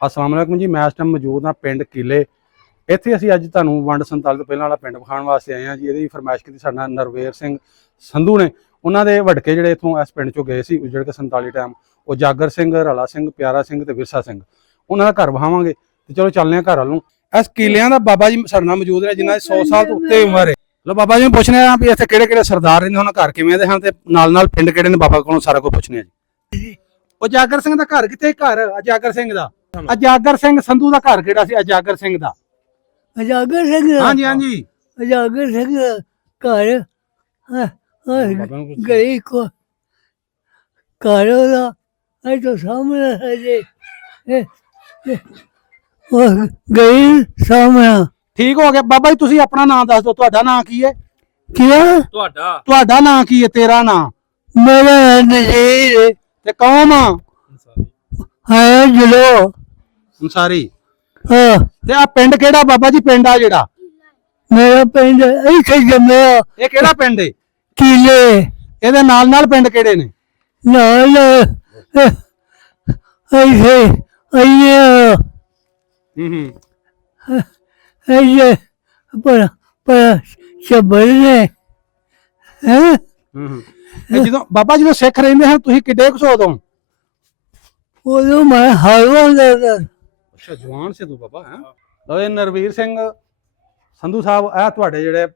अस्सलाम वालेकुम जी। मैं इस टाइम मौजूद हाँ पिंड किले। ਇੱਥੇ ਅਸੀਂ ਅੱਜ ਤੁਹਾਨੂੰ ਵੰਡ 47 ਤੋਂ ਪਹਿਲਾਂ ਵਾਲਾ ਪਿੰਡ ਵਿਖਾਉਣ ਵਾਸਤੇ ਆਏ ਹਾਂ ਜੀ। ਇਹਦੀ ਫਰਮਾਇਸ਼ ਕੀਤੀ ਸਾਡੇ ਨਾਲ ਨਰਵੇਰ ਸਿੰਘ ਸੰਧੂ ਨੇ। ਉਹਨਾਂ ਦੇ ਵਡਕੇ ਜਿਹੜੇ ਇੱਥੋਂ ਇਸ ਪਿੰਡ ਚੋਂ ਗਏ ਸੀ ਉਜੜ ਕੇ 47 ਟਾਈਮ, ਉਹ ਜਾਗਰ ਸਿੰਘ, ਰਾਲਾ ਸਿੰਘ, ਪਿਆਰਾ ਸਿੰਘ ਤੇ ਵਿਰਸਾ ਸਿੰਘ, ਉਹਨਾਂ ਦਾ ਘਰ ਵਿਖਾਵਾਂਗੇ। ਤੇ ਚਲੋ ਚੱਲਦੇ ਹਾਂ ਘਰ ਵੱਲ ਨੂੰ। ਇਸ ਕਿਲਿਆਂ ਦਾ ਬਾਬਾ ਜੀ ਸਾਡੇ ਨਾਲ ਮੌਜੂਦ ਨੇ ਜਿਨ੍ਹਾਂ ਦੀ 100 ਸਾਲ ਤੋਂ ਉੱਤੇ ਉਮਰ ਹੈ। ਲੋ ਬਾਬਾ ਜੀ ਨੂੰ ਪੁੱਛਣੇ ਆ ਵੀ ਇੱਥੇ ਕਿਹੜੇ ਕਿਹੜੇ ਸਰਦਾਰ ਰਹਿੰਦੇ, ਉਹਨਾਂ ਘਰ ਕਿਵੇਂ ਦੇ ਹਨ ਤੇ ਨਾਲ ਨਾਲ ਪਿੰਡ ਕਿਹੜੇ ਨੇ, ਬਾਬਾ ਕੋਲੋਂ ਸਾਰਾ ਕੁਝ ਪੁੱਛਣੇ ਆ ਜੀ। ਉਹ ਜਾਗਰ ਸਿੰਘ ਦਾ ਘਰ ਕਿੱਥੇ? ਘਰ ਜਾਗਰ ਸਿੰਘ ਦਾ, ਜਾਗਰ ਸਿੰਘ ਸੰਧੂ ਦਾ ਘਰ ਕਿਹੜਾ ਸੀ? ਜਾਗਰ ਸਿੰਘ ਦਾ। ਅਜਾਗਰ ਸਿੰਘ? ਹਾਂਜੀ ਹਾਂਜੀ। ਅਜਾਗਰ ਸਿੰਘ ਘਰ ਗਈ ਕੋ ਘਰ ਉਹਦਾ ਇਹ ਤੋਂ ਸਾਹਮਣੇ ਹੈ ਜੀ। ਉਹ ਗਈ ਸਾਹਮਣੇ। ਠੀਕ ਹੋ ਗਿਆ ਬਾਬਾ ਜੀ। ਤੁਸੀਂ ਆਪਣਾ ਨਾਮ ਦੱਸ ਦਿਓ, ਤੁਹਾਡਾ ਨਾਮ ਕੀ ਹੈ? ਕੀ ਹੈ ਤੁਹਾਡਾ ਨਾਮ ਕੀ ਹੈ? ਤੇਰਾ ਨਾਮ? ਮੇਰਾ ਨਜ਼ੀਰ ਤੇ ਕੌਮ ਹੈ ਜਲੋ ਅੰਸਾਰੀ। ਹਾਂ। ਤੇ ਆ ਪਿੰਡ ਕਿਹੜਾ ਬਾਬਾ ਜੀ? ਪਿੰਡ ਆ ਜਿਹੜਾ ਮੇਰਾ ਪਿੰਡ ਇੱਥੇ ਜੰਮਿਆ। ਇਹ ਕਿਹੜਾ ਪਿੰਡ ਹੈ? ਕਿਲੇ। ਇਹਦੇ ਨਾਲ ਨਾਲ ਪਿੰਡ ਕਿਹੜੇ ਨੇ? ਨਾਲ ਇੱਥੇ ਆਈਏ ਆਈਏ ਪਰ ਸ਼ਬਰ ਨੇ ਹੈ। ਇਹ ਜਦੋਂ ਬਾਬਾ ਜਦੋਂ ਸਿੱਖ ਰਹਿੰਦੇ ਹਨ ਤੁਸੀਂ ਕਿੱਡੇ ਕੁ ਸੋ ਤੋਂ? ਉਦੋਂ ਮੈਂ ਹਲਵਾ ਦਾ। ਅੱਛਾ ਜਵਾਨ ਸੀ ਤੂੰ ਬਾਬਾ ਹੈ। ਲਓ ਇਹ ਨਰਵੀਰ ਸਿੰਘ ਸੰਧੂ ਸਾਹਿਬ, ਇਹ ਤੁਹਾਡੇ ਜਿਹੜੇ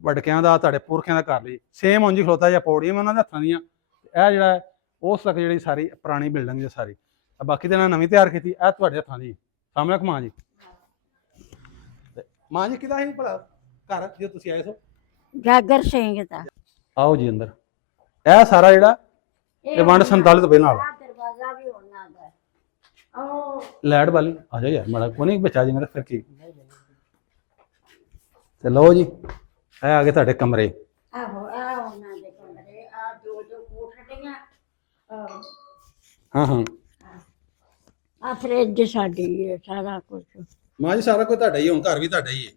ਵਡਕਿਆਂ ਦਾ, ਤੁਹਾਡੇ ਪੁਰਖਿਆਂ ਦਾ ਘਰ ਲਈ ਸੇਮ ਉਂਝ ਖਲੋਤਾ ਜਾਂ ਪੌੜੀਆਂ ਉਹਨਾਂ ਦੇ ਹੱਥਾਂ ਦੀਆਂ। ਇਹ ਜਿਹੜਾ ਉਸ ਤੱਕ ਜਿਹੜੀ ਸਾਰੀ ਪੁਰਾਣੀ ਬਿਲਡਿੰਗ ਹੈ ਸਾਰੀ, ਬਾਕੀ ਤੇ ਨਵੀਂ ਤਿਆਰ ਕੀਤੀ। ਇਹ ਤੁਹਾਡੇ ਹੱਥਾਂ ਦੀ। ਸਾਹਮਣੇ ਮਾਂ ਜੀ, ਮਾਂ ਜੀ ਕਿਹਦਾ ਸੀ ਭਲਾ ਘਰ ਜੇ ਤੁਸੀਂ ਆਏ ਸੋ? ਜਾਗਰ ਸਿੰਘ ਦਾ। ਆਓ ਜੀ ਅੰਦਰ। ਇਹ ਸਾਰਾ ਜਿਹੜਾ ਇਹ ਵੰਡ 47 ਤੋਂ ਪਹਿਲਾਂ ਵਾਲਾ ਦਰਵਾਜ਼ਾ ਵੀ ਉਹਨਾਂ ਦਾ। ਉਹ ਲੈਟ ਵਾਲੀ ਆ ਜਾ ਯਾਰ, ਮਾੜਾ ਕੋਈ ਨਹੀਂ ਬਚਾ ਜੀ ਮੇਰਾ ਫਿਰ ਕੀ। ਤੇ ਲਓ ਜੀ ਇਹ ਆ ਗਏ ਤੁਹਾਡੇ ਕਮਰੇ। ਆਹੋ ਆ ਉਹਨਾਂ ਦੇ ਕਮਰੇ। ਆ ਦੋ ਕੋਠੜੀਆਂ। ਹਾਂ ਹਾਂ। ਆ ਫਰਿੱਜ ਸਾਡੀ ਹੈ, ਸਾਰਾ ਕੁਝ। ਮਾਂ ਜੀ ਸਾਰਾ ਕੁਝ ਤੁਹਾਡਾ ਹੀ, ਹੁਣ ਘਰ ਵੀ ਤੁਹਾਡਾ ਹੀ ਹੈ।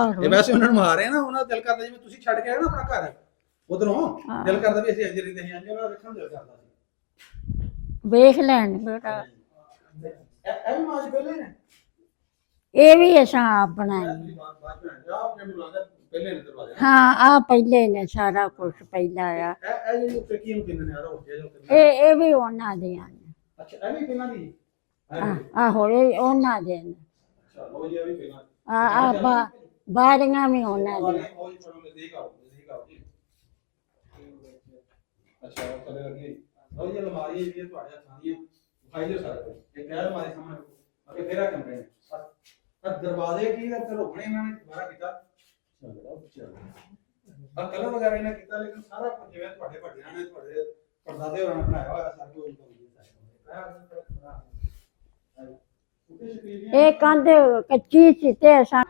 ਆਹੋ ਇਹ ਵੈਸੇ ਉਹਨਾਂ ਨੂੰ ਮਾਰੇ ਨਾ, ਉਹਨਾਂ ਦਾ ਦਿਲ ਕਰਦਾ ਜਿਵੇਂ ਤੁਸੀਂ ਛੱਡ ਕੇ ਆਏ ਨਾ ਆਪਣਾ ਘਰ ਉਧਰੋਂ, ਦਿਲ ਕਰਦਾ ਵੀ ਅਸੀਂ ਇੰਜ ਰਹਿੰਦੇ ਸੀ, ਇੰਜ ਉਹਨਾਂ ਦਾ ਵੇਖਣ ਨੂੰ ਦਿਲ ਕਰਦਾ ਸੀ। ਵੇਖ ਲੈਣ ਬੇਟਾ। ਇਹ ਵੀ ਮਾਂ ਜੀ ਪਹਿਲੇ ਨੇ? ਇਹ ਵੀ ਅਸਾਂ ਆਪ ਬਣਾਈ। ਹਾਂ ਆ ਪਹਿਲੇ ਨੇ, ਸਾਰਾ ਕੁਝ ਪਹਿਲਾਂ ਆ। ਇਹ ਜਿਹੜੀ ਉੱਤੇ ਕੀ ਨੂੰ ਕਹਿੰਦੇ ਨੇ ਯਾਰ, ਉਹ ਜਿਹੜਾ ਇਹ ਵੀ ਉਹਨਾਂ ਦੀਆਂ ਨੇ। ਅੱਛਾ ਇਹ ਵੀ ਕਿਹਨਾਂ ਦੀ? ਆਹੋ ਇਹ ਉਹਨਾਂ ਦੇ ਨੇ। ਅੱਛਾ ਲਓ ਜੀ ਇਹ ਵੀ ਕਿਹਨਾਂ? ਆ ਬਾਰੀਆਂ ਵੀ ਉਹਨਾਂ ਦੀਆਂ। ਅੱਛਾ ਥੱਲੇ ਲੱਗੀ ਲਓ ਜੀ ਅਲਮਾਰੀ ਇਹ ਵੀ ਤੁਹਾਡੇ ਹੱਥਾਂ ਦੀ ਵਿਖਾਈ ਦਿਓ ਸਾਰਾ ਕੁਝ। ਇਹ ਕਹਿ ਅਲਮਾਰੀ ਸਾਹਮਣੇ ਅੱਗੇ ਫੇਰ ਆ ਕਮਰੇ ਨੇ। ਆ ਦਰਵਾਜ਼ੇ ਕੀ ਦਾ ਰੋਕਣੇ ਇਹਨਾਂ ਨੇ ਦੁਬਾਰਾ ਕੀਤਾ। ਆ ਕਲਰ ਵਗੈਰਾ ਇਹਨਾਂ ਕੀਤਾ, ਲੇਕਿਨ ਸਾਰਾ ਕੁਝ ਜਿਵੇਂ ਤੁਹਾਡੇ ਵੱਡਿਆਂ ਨੇ, ਤੁਹਾਡੇ ਪਰਦਾਦੇ ਹੋਰਾਂ ਨੇ ਬਣਾਇਆ ਹੋਇਆ ਸਾਰਾ ਕੁਝ। ਇਹ ਕੰਧ ਕੱਚੀ ਸੀ ਤੇ ਅਸਾਂ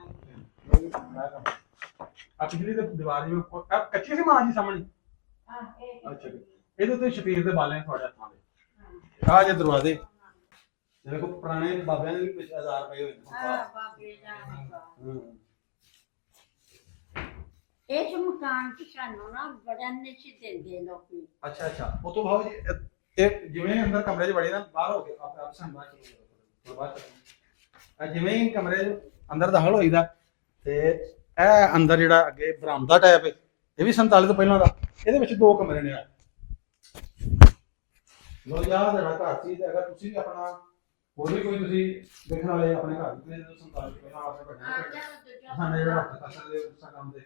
ਆ ਪਿਛਲੀ ਤੇ ਦੀਵਾਰ ਜਿਵੇਂ ਕੱਚੀ ਸੀ ਮਾਂ ਜੀ ਸਾਹਮਣੇ। ਅੱਛਾ ਇਹਦੇ ਉੱਤੇ ਸ਼ਤੀਰ ਦੇ ਬਾਲੇ ਨੇ ਤੁਹਾਡੇ ਹੱਥਾਂ ਦੇ। ਆਹ ਜੇ ਦਰਵਾਜ਼ੇ ਦੇਖੋ ਪੁਰਾਣੇ ਬਾਬਿਆਂ ਦੇ ਵੀ ਕੁਝ 1000 ਰੁਪਏ ਹੋਏ ਨੇ। ਇਸ ਮਕਾਨ ਚ ਸਾਨੂੰ ਨਾ ਬੜਨ ਨਹੀਂ ਦਿੰਦੇ ਲੋਕੀ। ਅੱਛਾ ਅੱਛਾ ਉਹ ਤੋਂ ਭਾਵ ਜੀ ਇਹ ਜਿਵੇਂ ਅੰਦਰ ਕਮਰੇ 'ਚ ਵੜੇ ਨਾ, ਬਾਹਰ ਹੋ ਕੇ ਆਪ ਸਾਨੂੰ ਬਾਅਦ ਜਿਵੇਂ ਹੀ ਕਮਰੇ 'ਚ ਅੰਦਰ ਦਾਖਲ ਹੋਈਦਾ ਤੇ ਇਹ ਅੰਦਰ ਜਿਹੜਾ ਅੱਗੇ ਬਰਾਮਦਾ ਟਾਈਪ ਹੈ, ਇਹ ਵੀ 47 ਤੋਂ ਪਹਿਲਾਂ ਦਾ। ਇਹਦੇ ਵਿੱਚ ਦੋ ਕਮਰੇ ਨੇ। ਲੋ ਯਾਦ ਹੈ ਘਰ ਸੀ, ਤੇ ਅਗਰ ਤੁਸੀਂ ਵੀ ਆਪਣਾ ਹੋਰ ਵੀ ਕੋਈ ਤੁਸੀਂ ਦੇਖਣ ਵਾਲੇ ਆਪਣੇ ਘਰ ਦੇ 47 ਤੋਂ ਪਹਿਲਾਂ ਆਪਣੇ ਵੱਡੇ ਸਾਨੂੰ ਜਿਹੜਾ ਹੱਥ ਕਰ ਸਕਦੇ ਹੋ ਕੰਮ ਦੇ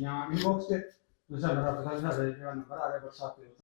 ਜਾਂ ਇਨਬਾਕਸ ਤੇ ਤੁਸੀਂ ਸਾਡਾ ਹੱਥ ਕਰ ਸਾਡੇ ਜਿਹੜਾ ਨੰਬਰ ਆ ਰਿਹਾ WhatsApp ਤੇ